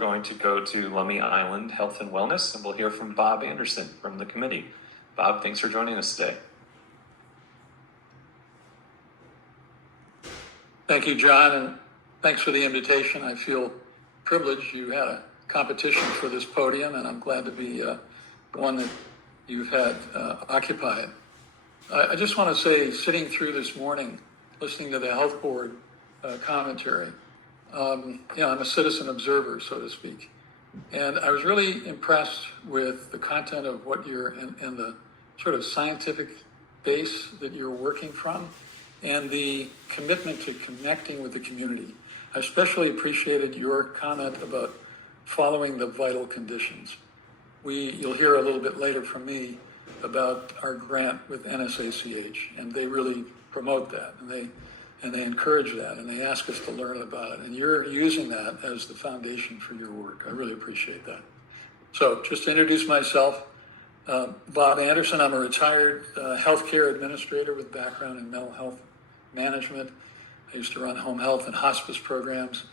going to go to Lummi Island Health and Wellness, and we'll hear from Bob Anderson from the committee. Bob, thanks for joining us today. Thank you, John, and thanks for the invitation. I feel privileged. You had a competition for this podium, and I'm glad to be the one that you've had occupy it. I just want to say, sitting through this morning, listening to the health board commentary, I'm a citizen observer, so to speak. And I was really impressed with the content of what you're, and the sort of scientific base that you're working from, and the commitment to connecting with the community. I especially appreciated your comment about following the vital conditions. You'll hear a little bit later from me about our grant with NSACH, and they really promote that, and they encourage that, and they ask us to learn about it. And you're using that as the foundation for your work. I really appreciate that. So just to introduce myself, Bob Anderson. I'm a retired healthcare administrator with background in mental health management. I used to run home health and hospice programs.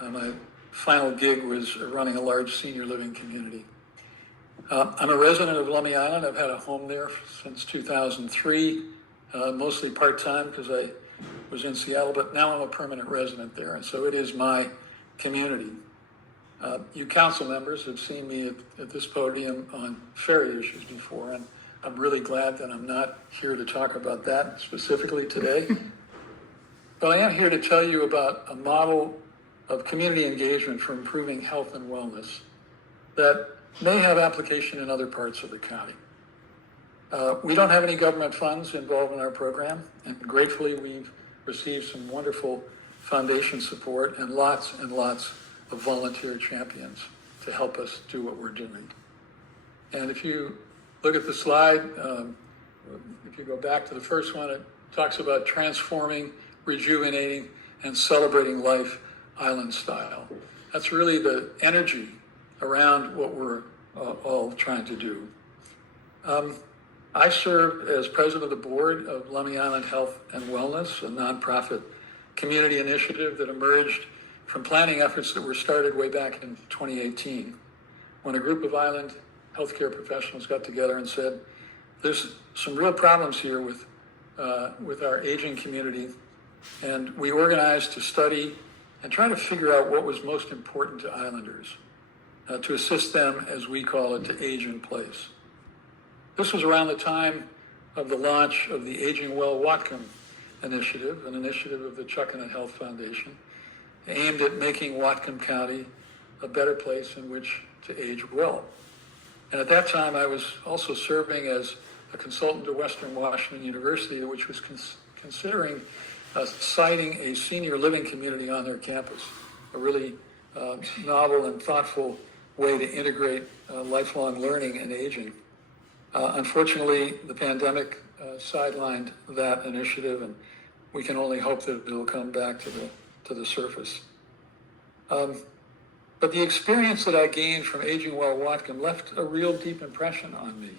My final gig was running a large senior living community. I'm a resident of Lummi Island. I've had a home there since 2003, mostly part-time because I was in Seattle, but now I'm a permanent resident there, and so it is my community. You council members have seen me at this podium on ferry issues before, and I'm really glad that I'm not here to talk about that specifically today. But I am here to tell you about a model of community engagement for improving health and wellness that may have application in other parts of the county. We don't have any government funds involved in our program, and gratefully we've received some wonderful foundation support and lots of volunteer champions to help us do what we're doing. And if you look at the slide, if you go back to the first one, it talks about transforming, rejuvenating, and celebrating life island style. That's really the energy around what we're all trying to do. I served as president of the board of Lummi Island Health and Wellness, a nonprofit community initiative that emerged from planning efforts that were started way back in 2018, when a group of island healthcare professionals got together and said, there's some real problems here with our aging community, and we organized to study and try to figure out what was most important to islanders, to assist them, as we call it, to age in place. This was around the time of the launch of the Aging Well Whatcom initiative, an initiative of the Chuckanut Health Foundation, aimed at making Whatcom County a better place in which to age well. And at that time, I was also serving as a consultant to Western Washington University, which was considering citing a senior living community on their campus, a really novel and thoughtful way to integrate lifelong learning and aging. Unfortunately, the pandemic sidelined that initiative, and we can only hope that it'll come back to the surface. But the experience that I gained from Aging Well Whatcom left a real deep impression on me.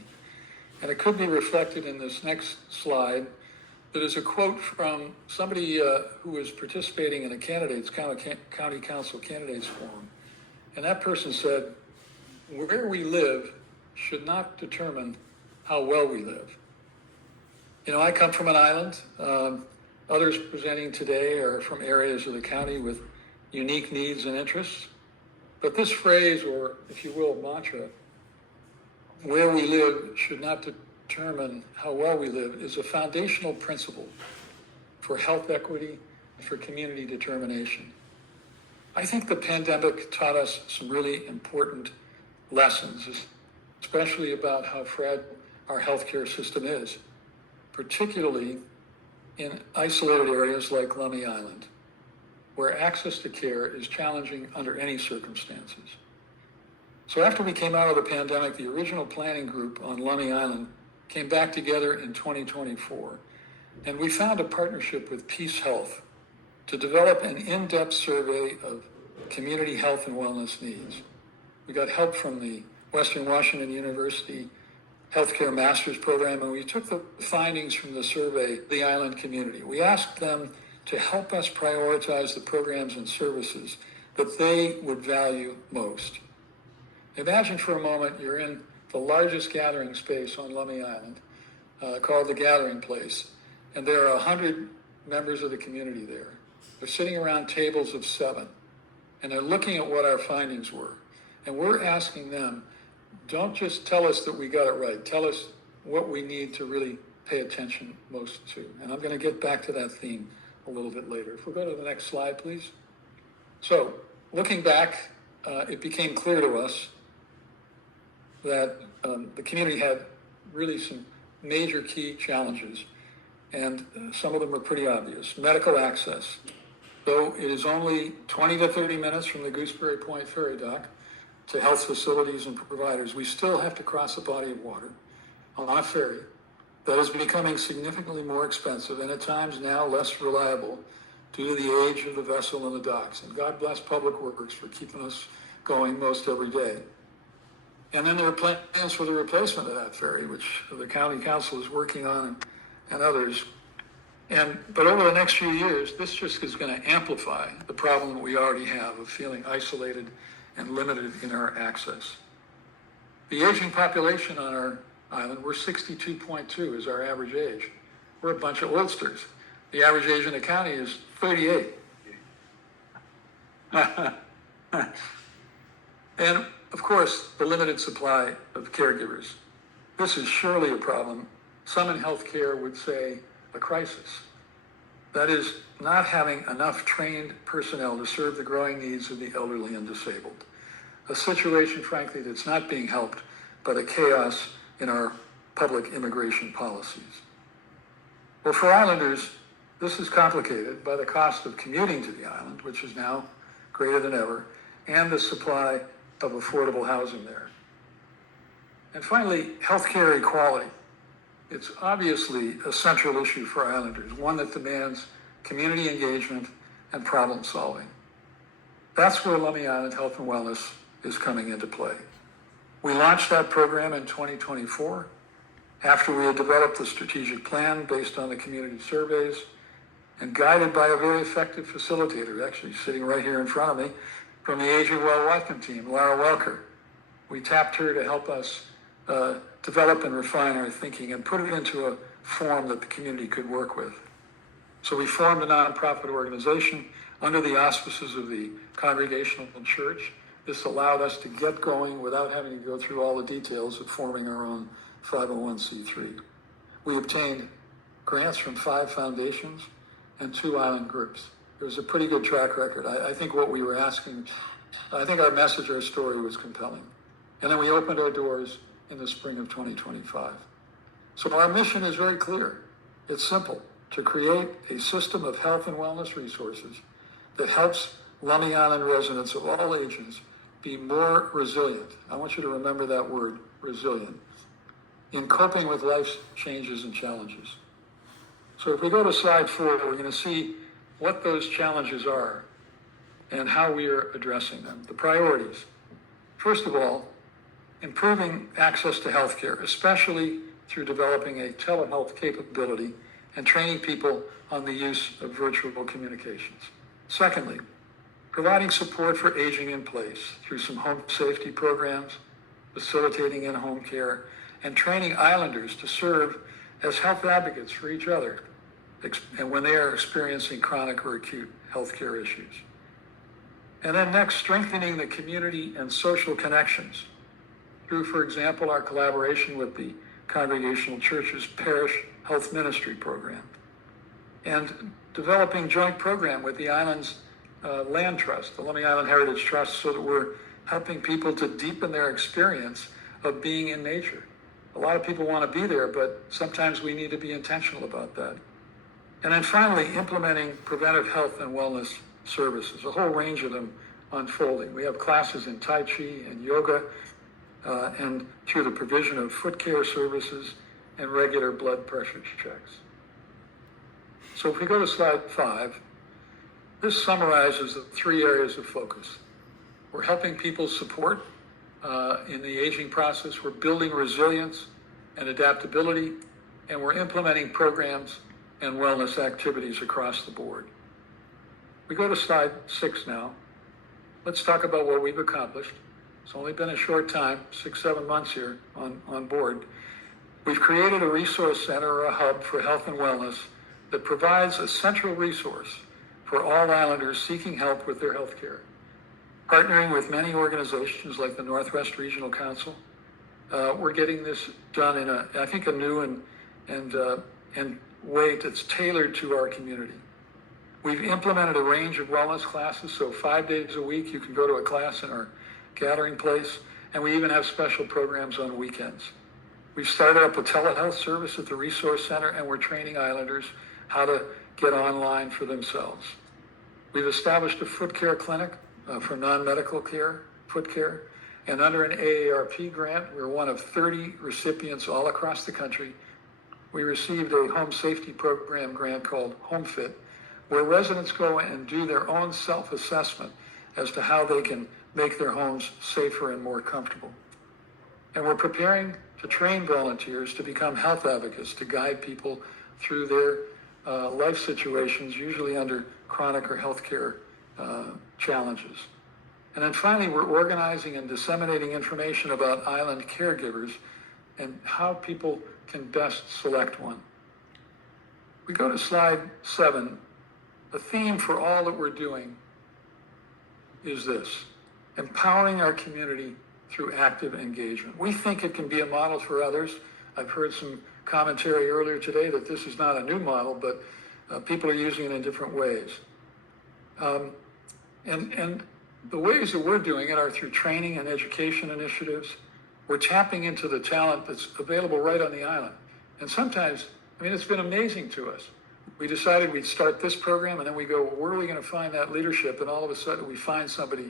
And it could be reflected in this next slide. That is a quote from somebody who was participating in a county council candidates forum. And that person said, where we live should not determine how well we live. You know, I come from an island. Others presenting today are from areas of the county with unique needs and interests. But this phrase, or if you will, mantra, where we live should not determine how well we live, is a foundational principle for health equity and for community determination. I think the pandemic taught us some really important lessons, especially about how fragile our healthcare system is, particularly in isolated areas like Lummi Island, where access to care is challenging under any circumstances. So after we came out of the pandemic, the original planning group on Lummi Island came back together in 2024, and we found a partnership with Peace Health to develop an in-depth survey of community health and wellness needs. We got help from the Western Washington University Healthcare Master's Program, and we took the findings from the survey, the island community. We asked them to help us prioritize the programs and services that they would value most. Imagine for a moment you're in the largest gathering space on Lummi Island, called the Gathering Place, and there are 100 members of the community there. They're sitting around tables of 7, and they're looking at what our findings were. And we're asking them, don't just tell us that we got it right, tell us what we need to really pay attention most to. And I'm going to get back to that theme a little bit later. If we'll go to the next slide, please. So, looking back, it became clear to us that the community had really some major key challenges, and some of them are pretty obvious. Medical access. Though it is only 20 to 30 minutes from the Gooseberry Point ferry dock to health facilities and providers, we still have to cross a body of water on a ferry that is becoming significantly more expensive and at times now less reliable due to the age of the vessel and the docks. And God bless Public Works for keeping us going most every day. And then there are plans for the replacement of that ferry, which the county council is working on, and others. But over the next few years, this just is going to amplify the problem that we already have of feeling isolated and limited in our access. The aging population on our island, we're 62.2 is our average age. We're a bunch of oldsters. The average age in the county is 38. And of course, the limited supply of caregivers. This is surely a problem. Some in healthcare would say a crisis. That is, not having enough trained personnel to serve the growing needs of the elderly and disabled. A situation, frankly, that's not being helped by the chaos in our public immigration policies. Well, for islanders, this is complicated by the cost of commuting to the island, which is now greater than ever, and the supply of affordable housing there. And finally, healthcare equality. It's obviously a central issue for islanders, one that demands community engagement and problem solving. That's where Lummi Island Health and Wellness is coming into play. We launched that program in 2024 after we had developed a strategic plan based on the community surveys and guided by a very effective facilitator, actually sitting right here in front of me, from the Aging Well Whatcom team, Laura Welker. We tapped her to help us develop and refine our thinking and put it into a form that the community could work with. So we formed a nonprofit organization under the auspices of the Congregational Church. This allowed us to get going without having to go through all the details of forming our own 501c3. We obtained grants from 5 foundations and 2 island groups. It was a pretty good track record. I think what we were asking, I think our message, our story was compelling. And then we opened our doors in the spring of 2025. So our mission is very clear. It's simple: to create a system of health and wellness resources that helps Lummi Island residents of all ages be more resilient. I want you to remember that word, resilient, in coping with life's changes and challenges. So if we go to slide 4, we're going to see what those challenges are and how we are addressing them. The priorities. First of all, improving access to healthcare, especially through developing a telehealth capability and training people on the use of virtual communications. Secondly, providing support for aging in place through some home safety programs, facilitating in-home care, and training islanders to serve as health advocates for each other and when they are experiencing chronic or acute healthcare issues. And then next, strengthening the community and social connections through, for example, our collaboration with the Congregational Church's Parish Health Ministry Program, and developing joint program with the island's land trust, the Lummi Island Heritage Trust, so that we're helping people to deepen their experience of being in nature. A lot of people want to be there, but sometimes we need to be intentional about that. And then finally, implementing preventive health and wellness services, a whole range of them unfolding. We have classes in Tai Chi and yoga, and through the provision of foot care services and regular blood pressure checks. So if we go to slide 5, this summarizes the 3 areas of focus. We're helping people support in the aging process. We're building resilience and adaptability, and we're implementing programs and wellness activities across the board. We go to slide 6 now. let's talk about what we've accomplished. It's only been a short time, 6-7 months here on board. We've created a resource center or a hub for health and wellness that provides a central resource for all islanders seeking help with their health care. Partnering with many organizations like the Northwest Regional Council, we're getting this done in I think a new and way that's tailored to our community. We've implemented a range of wellness classes, so 5 days a week you can go to a class in our gathering place, and we even have special programs on weekends. We've started up a telehealth service at the Resource Center, and we're training islanders how to get online for themselves. We've established a foot care clinic for non-medical care, foot care, and under an AARP grant, we're one of 30 recipients all across the country. We received a home safety program grant called HomeFit, where residents go and do their own self-assessment as to how they can make their homes safer and more comfortable. And we're preparing to train volunteers to become health advocates, to guide people through their life situations, usually under chronic or healthcare challenges. And then finally, we're organizing and disseminating information about island caregivers and how people can best select one. We go to slide 7. The theme for all that we're doing is this: empowering our community through active engagement. We think it can be a model for others. I've heard some commentary earlier today that this is not a new model, but people are using it in different ways. And the ways that we're doing it are through training and education initiatives. We're tapping into the talent that's available right on the island. And sometimes, it's been amazing to us. We decided we'd start this program, and then we go, well, where are we going to find that leadership? And all of a sudden we find somebody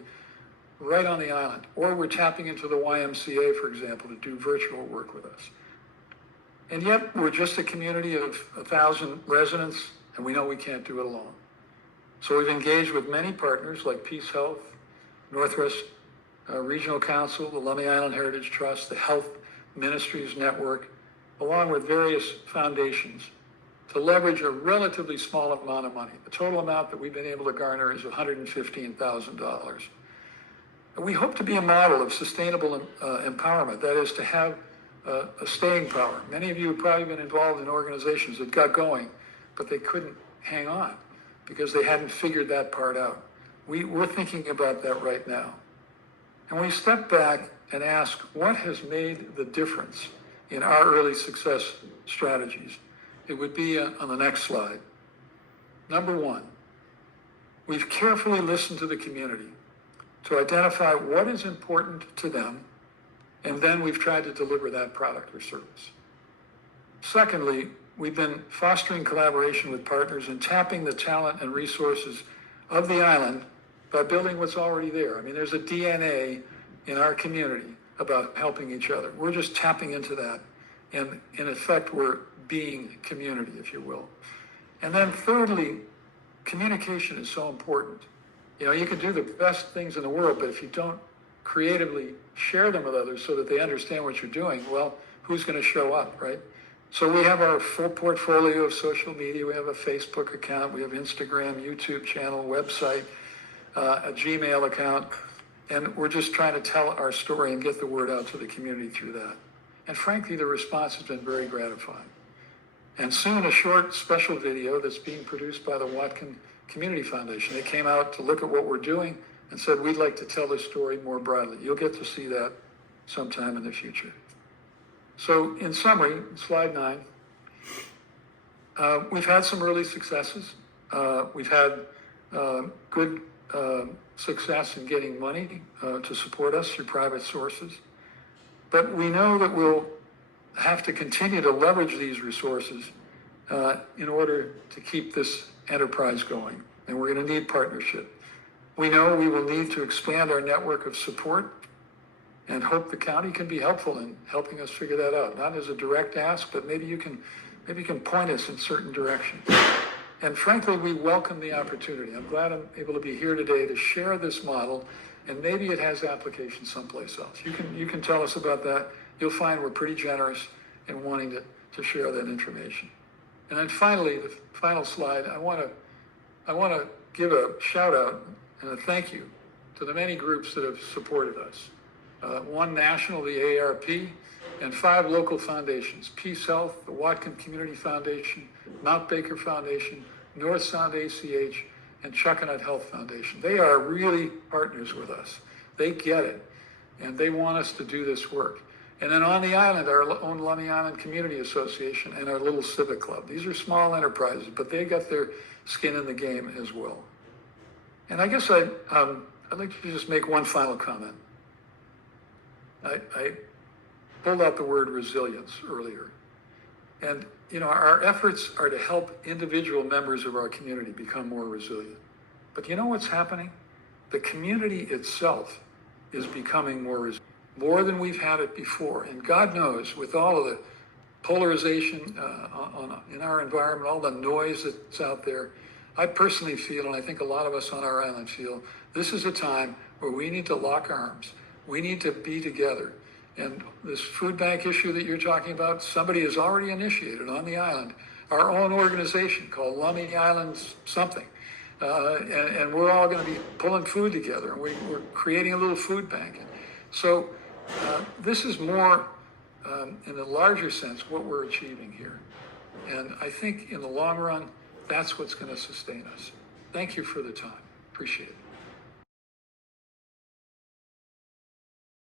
right on the island. Or we're tapping into the YMCA, for example, to do virtual work with us. And yet we're just a community of 1,000 residents, and we know we can't do it alone. So we've engaged with many partners like Peace Health, Northwest Regional Council, the Lummi Island Heritage Trust, the Health Ministries Network, along with various foundations, to leverage a relatively small amount of money. The total amount that we've been able to garner is $115,000. We hope to be a model of sustainable empowerment, that is, to have a staying power. Many of you have probably been involved in organizations that got going, but they couldn't hang on because they hadn't figured that part out. We're thinking about that right now. And we step back and ask, what has made the difference in our early success strategies? It would be on the next slide. Number 1, we've carefully listened to the community to identify what is important to them, and then we've tried to deliver that product or service. Secondly, we've been fostering collaboration with partners and tapping the talent and resources of the island by building what's already there. There's a DNA in our community about helping each other. We're just tapping into that. And in effect, we're being community, if you will. And then thirdly, communication is so important. You can do the best things in the world, but if you don't creatively share them with others so that they understand what you're doing, well, who's going to show up, right? So we have our full portfolio of social media. We have a Facebook account. We have Instagram, YouTube channel, website, a Gmail account. And we're just trying to tell our story and get the word out to the community through that. And frankly, the response has been very gratifying. And soon a short special video that's being produced by the Whatcom Community Foundation. They came out to look at what we're doing and said, we'd like to tell this story more broadly. You'll get to see that sometime in the future. So in summary, slide 9, we've had some early successes. We've had good success in getting money to support us through private sources. But we know that we'll have to continue to leverage these resources in order to keep this enterprise going. And we're going to need partnership. We know we will need to expand our network of support and hope the county can be helpful in helping us figure that out. Not as a direct ask, but maybe you can point us in certain directions. And frankly, we welcome the opportunity. I'm glad I'm able to be here today to share this model, and maybe it has application someplace else. You can tell us about that. You'll find we're pretty generous in wanting to share that information. And then finally, the final slide, I want to give a shout out and a thank you to the many groups that have supported us. One national, the ARP, and 5 local foundations: Peace Health, the Whatcom Community Foundation, Mount Baker Foundation, North Sound ACH, and Chuckanut Health Foundation. They are really partners with us. They get it, and they want us to do this work. And then on the island, our own Lummi Island Community Association and our little civic club. These are small enterprises, but they got their skin in the game as well. And I guess I'd like to just make one final comment. I pulled out the word resilience earlier. And, you know, our efforts are to help individual members of our community become more resilient. But you know what's happening? The community itself is becoming more resilient, more than we've had it before. And God knows, with all of the polarization in our environment, all the noise that's out there, I personally feel, and I think a lot of us on our island feel, this is a time where we need to lock arms. We need to be together. And this food bank issue that you're talking about, somebody has already initiated on the island, our own organization called Lummi Islands something. And we're all going to be pulling food together, and we're creating a little food bank. So this is more, in a larger sense, what we're achieving here. And I think in the long run, that's what's going to sustain us. Thank you for the time. Appreciate it.